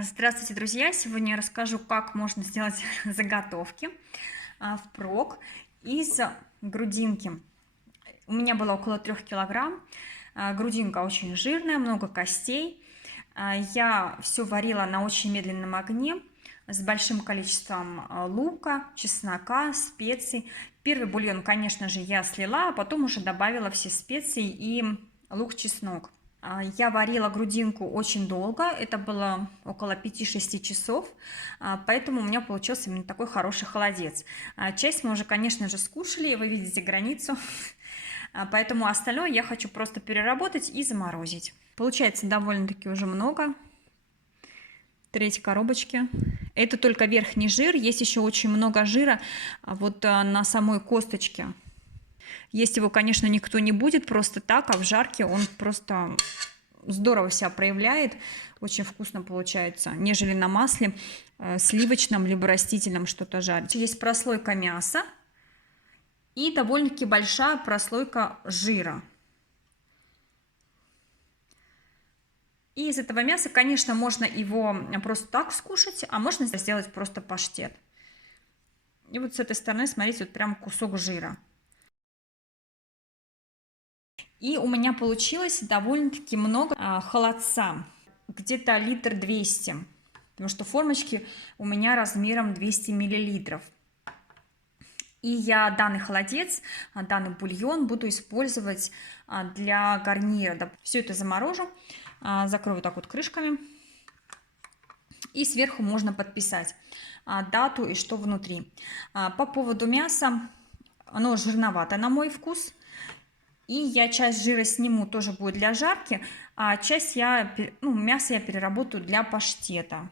Здравствуйте, друзья! Сегодня я расскажу, как можно сделать заготовки впрок из грудинки. У меня было около 3 килограмм. Грудинка очень жирная, много костей. Я все варила на очень медленном огне с большим количеством лука, чеснока, специй. Первый бульон, конечно же, я слила, а потом уже добавила все специи и лук, чеснок. Я варила грудинку очень долго, это было около 5-6 часов, поэтому у меня получился именно такой хороший холодец. Часть мы уже, конечно же, скушали, вы видите границу, поэтому остальное я хочу просто переработать и заморозить. Получается довольно-таки уже много. Треть коробочки. Это только верхний жир, есть еще очень много жира вот на самой косточке. Есть его, конечно, никто не будет просто так, а в жарке он просто здорово себя проявляет, очень вкусно получается, нежели на масле сливочном либо растительном что-то жарить. Есть прослойка мяса и довольно-таки большая прослойка жира. И из этого мяса, конечно, можно его просто так скушать, а можно сделать просто паштет. И вот с этой стороны, смотрите, вот прям кусок жира. И у меня получилось довольно-таки много холодца, где-то 200 литров, потому что формочки у меня размером 200 миллилитров. И я данный холодец, данный бульон буду использовать для гарнира. Все это заморожу, закрою вот так вот крышками. И сверху можно подписать дату и что внутри. По поводу мяса, оно жирновато на мой вкус. И я часть жира сниму, тоже будет для жарки, а часть мясо я переработаю для паштета.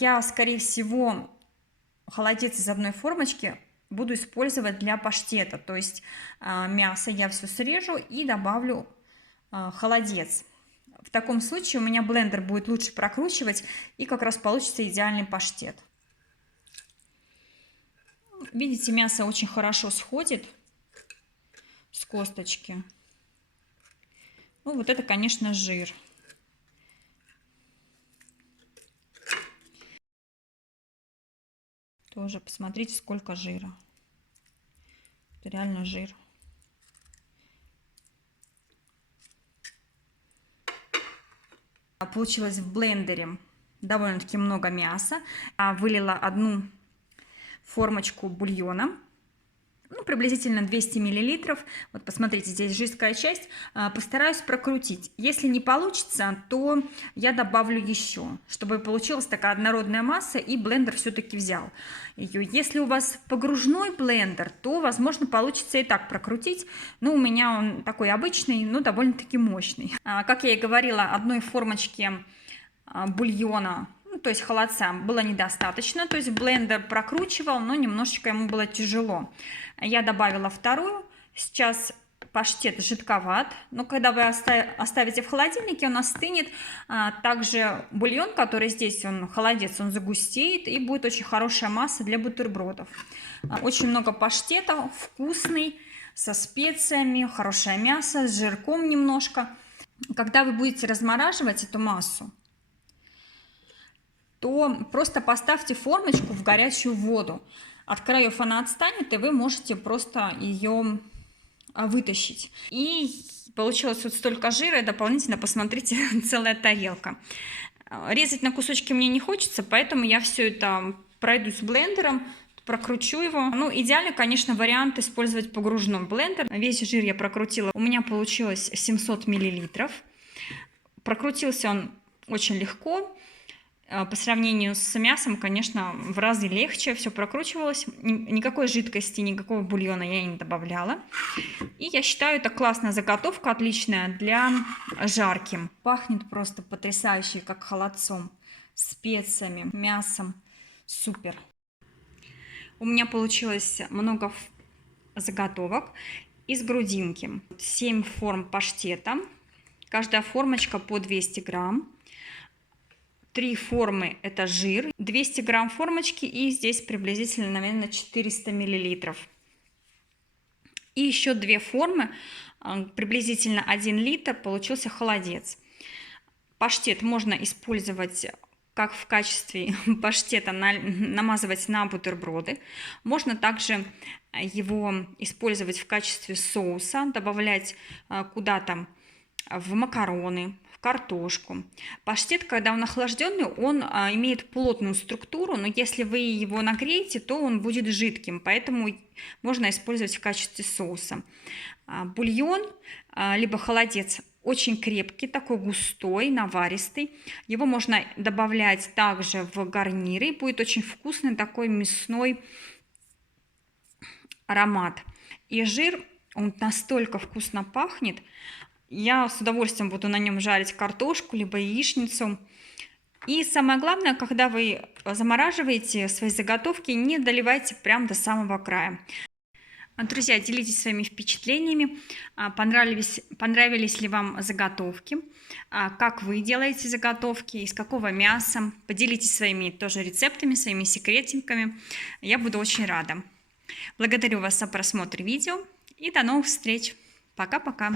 Я, скорее всего, холодец из одной формочки буду использовать для паштета. То есть мясо я все срежу и добавлю холодец. В таком случае у меня блендер будет лучше прокручивать, и как раз получится идеальный паштет. Видите, мясо очень хорошо сходит с косточки. Ну, вот это, конечно, жир. Тоже посмотрите, сколько жира. Это реально жир. Получилось в блендере довольно-таки много мяса. Вылила одну формочку бульона. Приблизительно 200 миллилитров. Вот посмотрите, здесь жидкая часть. Постараюсь прокрутить. Если не получится, то я добавлю еще, чтобы получилась такая однородная масса, и блендер все-таки взял ее. Если у вас погружной блендер, то, возможно, получится и так прокрутить. Но у меня он такой обычный, но довольно-таки мощный. Как я и говорила, одной формочки бульона, то есть холодца, было недостаточно, то есть блендер прокручивал, но немножечко ему было тяжело. Я добавила вторую. Сейчас паштет жидковат, но когда вы оставите в холодильнике, он остынет. Также бульон, который здесь, он холодец, он загустеет, и будет очень хорошая масса для бутербродов. Очень много паштета, вкусный, со специями, хорошее мясо, с жирком немножко. Когда вы будете размораживать эту массу, то просто поставьте формочку в горячую воду. От краев она отстанет, и вы можете просто ее вытащить. И получилось вот столько жира, и дополнительно, посмотрите, целая тарелка. Резать на кусочки мне не хочется, поэтому я все это пройдусь блендером, прокручу его. Идеально, конечно, вариант использовать погружной блендер. Весь жир я прокрутила. У меня получилось 700 миллилитров. Прокрутился он очень легко. По сравнению с мясом, конечно, в разы легче все прокручивалось. Никакой жидкости, никакого бульона я не добавляла. И я считаю, это классная заготовка, отличная для жарки. Пахнет просто потрясающе, как холодцом, специями, мясом. Супер. У меня получилось много заготовок из грудинки. 7 форм паштета. Каждая формочка по 200 грамм. 3 формы – это жир, 200 грамм формочки, и здесь приблизительно, наверное, 400 миллилитров. И еще 2 формы, приблизительно 1 литр, получился холодец. Паштет можно использовать как в качестве паштета намазывать на бутерброды. Можно также его использовать в качестве соуса, добавлять куда-то в макароны, в картошку. Паштет, когда он охлажденный, он имеет плотную структуру, но если вы его нагреете, то он будет жидким, поэтому можно использовать в качестве соуса. Бульон, либо холодец, очень крепкий, такой густой, наваристый. Его можно добавлять также в гарниры, будет очень вкусный такой мясной аромат. И жир, он настолько вкусно пахнет. Я с удовольствием буду на нем жарить картошку, либо яичницу. И самое главное, когда вы замораживаете свои заготовки, не доливайте прям до самого края. Друзья, делитесь своими впечатлениями, понравились ли вам заготовки, как вы делаете заготовки, из какого мяса. Поделитесь своими тоже рецептами, своими секретиками. Я буду очень рада. Благодарю вас за просмотр видео и до новых встреч. Пока-пока.